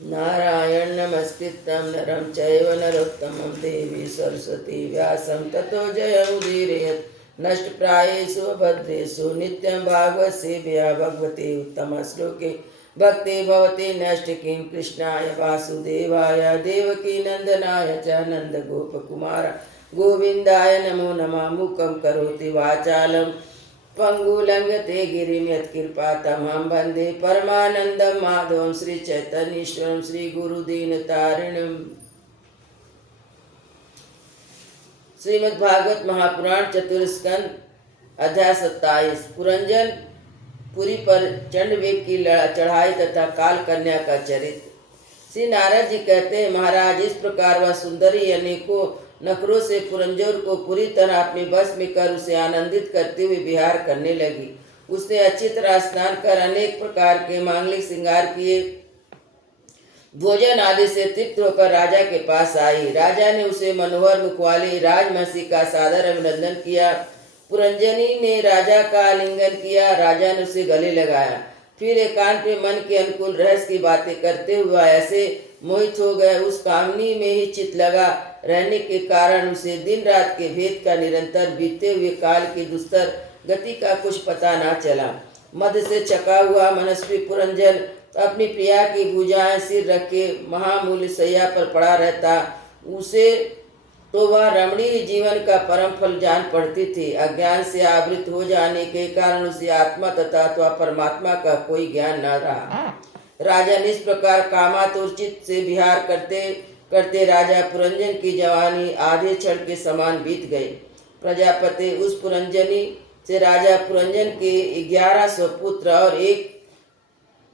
नारायण नमस्कृतं नरं चैव नरोत्तमं देवी सरस्वती व्यासं ततो जयमुदीरयत् नष्टप्रायेषु भद्रेषु नित्यं भागवत सेव्या भगवते उत्तमश्लोके भक्ति भवति नष्ट किं कृष्णाय वासुदेवाय देवकी नंदनाय च नन्दगोपकुमार गोविन्दाय नमो नमः मूकं करोति वाचालं पंगुलंघते गिरिं यत्कृपातमहं वन्दे परमानन्दं माधवं श्रीचैतन्येश्वरं श्रीगुरुदीनतारिणम्। श्रीमद्भागवत महापुराण चतुर्स्कंद अध्याय 27 पुरंजन पुरी पर चंडवेग की चढ़ाई तथा काल कन्या का चरित्र। श्री नारद जी कहते हैं, महाराज इस प्रकार वह सुंदरी अनेकों नखरों से पुरंजोर को पूरी तरह अपने बस में कर उसे आनंदित करते हुए विहार करने लगी। उसने अच्छी तरह स्नान कर अनेक प्रकार के मांगलिक श्रृंगार किए, भोजन आदि से तृप्त होकर राजा के पास आई। राजा ने उसे मनोहर मुख वाली राजमहर्षि का सादर अभिनंदन किया। पुरंजनी ने राजा का आलिंगन किया। राजा ने उसे गले लगाया। फिर एकांत में मन के अनुकूल रहस्य की बातें करते हुए ऐसे मोहित हो गए, उस कामनी में ही चित लगा रहने के कारण उसे दिन रात के भेद का निरंतर बीतते हुए काल की दुस्तर गति का कुछ पता न चला। मद से चका हुआ मनस्वी पुरंजन अपनी प्रिया की भुजाएं सिर रख के महामूल्य सैया पर पड़ा रहता। उसे तो वह रमणीय जीवन का परम फल जान पड़ती थी। अज्ञान से आवृत हो जाने के कारण उसे आत्मा तथा अथवा परमात्मा का कोई ज्ञान न रहा। राजा ने इस प्रकार कामातुरचित से विहार करते करते राजा पुरंजन की जवानी आधे क्षण के समान बीत गई। प्रजापति उस पुरंजनी से राजा पुरंजन के 1100 पुत्र और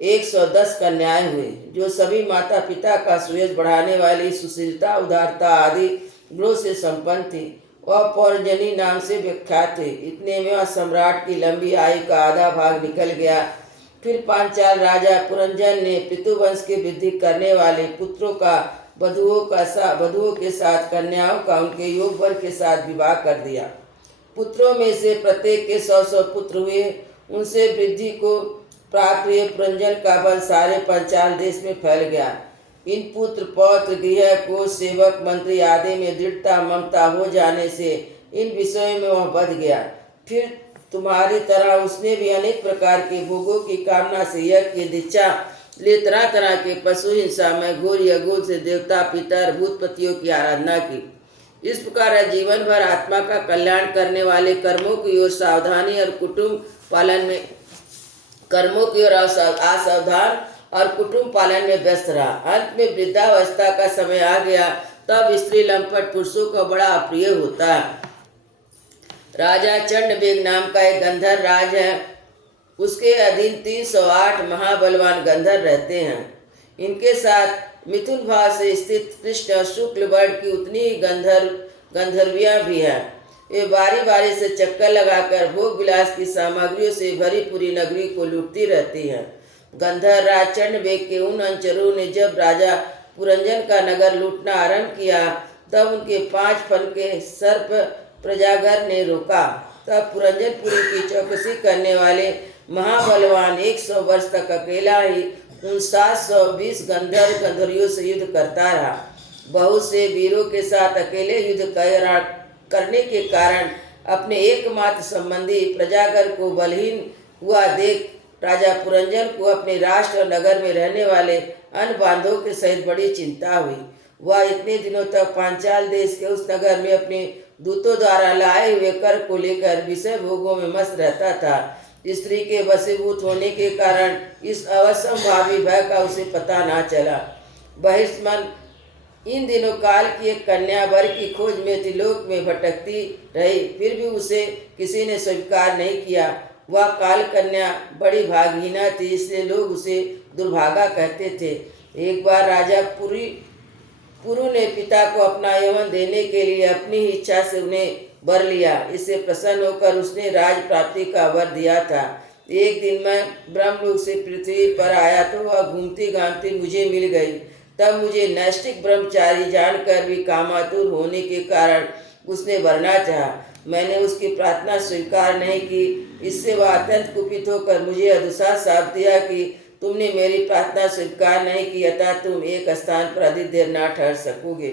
110 कन्याएं हुए, जो सभी माता पिता का सुयश बढ़ाने वाली सुशीलता उदारता आदि गुणों से संपन्न थी। वह पौरजनी नाम से विख्यात थे। इतने में वह सम्राट की लंबी आयु का आधा भाग निकल गया। फिर पांचाल राजा पुरंजन ने पितृवंश की वृद्धि करने वाले पुत्रों का वधुओं के साथ कन्याओं का उनके योग वर्ग के साथ विवाह कर दिया। पुत्रों में से प्रत्येक के 100 पुत्र हुए। उनसे वृद्धि को प्राप्त हुए पुरंजन का वंश सारे पंचाल देश में फैल गया। इन पुत्र पौत्र गृह को सेवक मंत्री आदि में दृढ़ता ममता हो जाने से इन विषयों में वह बध गया। फिर तुम्हारी तरह उसने भी अनेक प्रकार के भोगों की कामना से यज्ञ की दीक्षा ले तरह तरह के पशु हिंसा में घोर यज्ञों से देवता पितर भूतपतियों की आराधना की। इस प्रकार जीवन भर आत्मा का कल्याण करने वाले कर्मों की ओर सावधानी और कुटुंब पालन में असावधान और कुटुंब पालन में व्यस्त रहा। अंत में वृद्धावस्था का समय आ गया, तब स्त्री लंपट पुरुषों को बड़ा अप्रिय होता है। राजा चंडवेग नाम का एक गंधर्व राज है। उसके अधीन 308 महाबलवान गंधर्व रहते हैं। इनके साथ मिथुन भाव से स्थित कृष्ण और शुक्ल वर्ण की उतनी ही गंधर्वियाँ भी हैं। वे बारी बारी से चक्कर लगाकर भोग विलास की सामग्रियों से भरी पूरी नगरी को लूटती रहती हैं। गंधर्व राज चंडवेग के उन अनुचरों ने जब राजा पुरंजन का नगर लूटना आरंभ किया, तब उनके 5 फन के सर्प प्रजागर ने रोका। तब पुरंजनपुरी की चौकसी करने वाले महाबलवान 100 वर्ष तक अकेला ही उन 720 गंधर्वियों से युद्ध करता रहा। बहुत से वीरों के साथ अकेले युद्ध करने के कारण अपने एकमात्र संबंधी प्रजागर को बलहीन हुआ देख राजा पुरंजन को अपने राष्ट्र और नगर में रहने वाले अन्य बांधवों के सहित बड़ी चिंता हुई। वह इतने दिनों तक पांचाल देश के उस नगर में अपने दूतों द्वारा लाए हुए कर को लेकर विषय भोगों में मस्त रहता था। स्त्री के वशीभूत होने के कारण इस अवश्यंभावी भय का उसे पता न चला। बहिष्मन इन दिनों काल की एक कन्या वर की खोज में त्रिलोक में भटकती रही, फिर भी उसे किसी ने स्वीकार नहीं किया। वह काल कन्या बड़ी भागहीना थी, इसलिए लोग उसे दुर्भागा कहते थे। एक बार राजा पुरु ने पिता को अपना यौवन देने के लिए अपनी ही इच्छा से उन्हें वर लिया। इससे प्रसन्न होकर उसने राज प्राप्ति का वर दिया था। एक दिन मैं ब्रह्मलोक से पृथ्वी पर आया तो वह घूमती घामती मुझे मिल गई। तब मुझे नैष्टिक ब्रह्मचारी जानकर भी कामातुर होने के कारण उसने वरना चाहा। मैंने उसकी प्रार्थना स्वीकार नहीं की। इससे वह अत्यंत कुपित होकर मुझे अधुसा शाप दिया कि तुमने मेरी प्रार्थना स्वीकार नहीं की, अतः तुम एक स्थान पर अधिक देर ना ठहर सकोगे।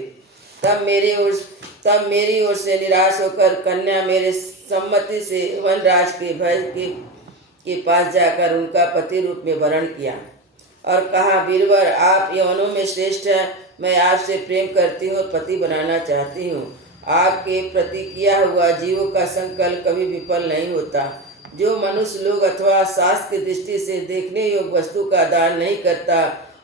तब मेरी ओर से निराश होकर कन्या मेरे सम्मति से वनराज के भय के पास जाकर उनका पति रूप में वरण किया और कहा, वीरवर, आप यौनों में श्रेष्ठ हैं। मैं आपसे प्रेम करती हूँ और पति बनाना चाहती हूँ। आपके प्रति किया हुआ जीवों का संकल्प कभी विफल नहीं होता। जो मनुष्य लोग अथवा शास्त्र की दृष्टि से देखने योग्य वस्तु का दान नहीं करता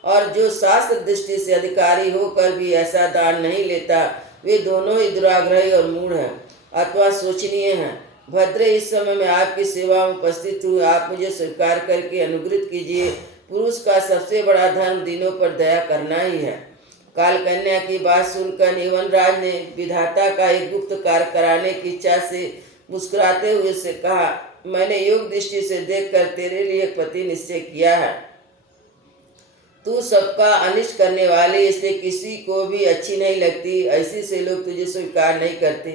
और जो शास्त्र दृष्टि से अधिकारी होकर भी ऐसा दान नहीं लेता, वे दोनों ही दुराग्रही और मूढ़ हैं अथवा शोचनीय हैं। भद्रे, इस समय मैं आपकी सेवा में उपस्थित हूँ, आप मुझे स्वीकार करके अनुग्रहित कीजिए। पुरुष का सबसे बड़ा धर्म दीनों पर दया करना ही है। काल कन्या की बात सुनकर यवनराज ने विधाता का एक गुप्त कार्य कराने की इच्छा से मुस्कुराते हुए से कहा, मैंने योग दृष्टि से देखकर तेरे लिए एक पति निश्चय किया है। तू सबका अनिष्ट करने वाली, इसलिए किसी को भी अच्छी नहीं लगती। ऐसी से लोग तुझे स्वीकार नहीं करते।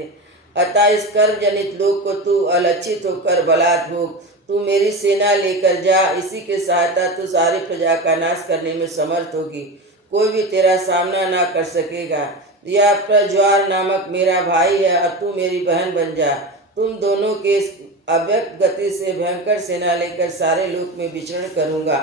अतः इस कर्म जनित लोग को तू अलक्षित होकर बलात् भोग। तू मेरी सेना लेकर जा, इसी के सहायता तू सारी प्रजा का नाश करने में समर्थ होगी। कोई भी तेरा सामना ना कर सकेगा। यह प्रज्वार नामक मेरा भाई है और तू मेरी बहन बन जा। तुम दोनों के अव्यक्त गति से भयंकर सेना लेकर सारे लोक में विचरण करूंगा।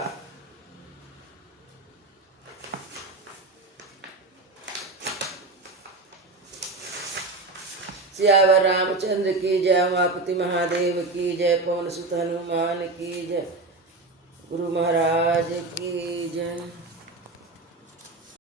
सियावर रामचंद्र की जय, उमापति महादेव की जय, पवन सुत हनुमान की जय, गुरु महाराज की जय।